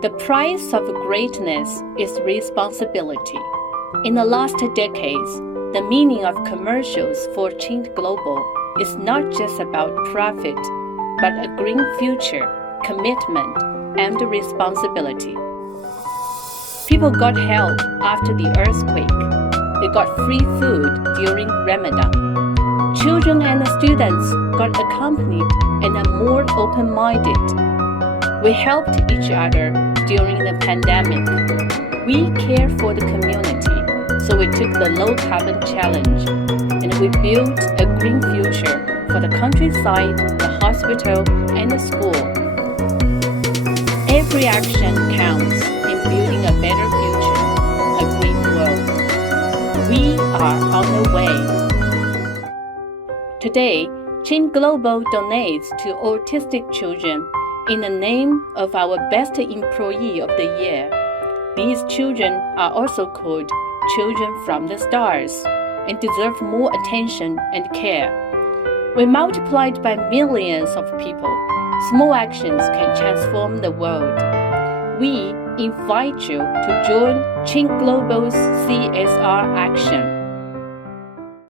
The price of greatness is responsibility. In the last decades, the meaning of commercials for CHINT Global is not just about profit, but a green future, commitment, and responsibility. People got help after the earthquake. They got free food during Ramadan. Children and students got accompanied and are more open-minded. We helped each other during the pandemic. We care for the community, so we took the low-carbon challenge, and we built a green future for the countryside, the hospital, and the school. Every action counts in building a better future, a green world. We are on the way. Today, CHINT Global donates to autistic children in the name of our best employee of the year. These children are also called children from the stars and deserve more attention and care. When multiplied by millions of people, small actions can transform the world. We invite you to join CHINT Global's CSR action.